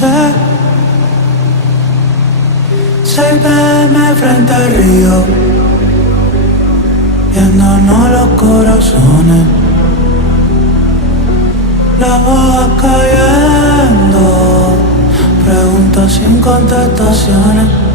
sé. 6 PM frente al río, viéndonos los corazones, las hojas cayendo, preguntas sin contestaciones.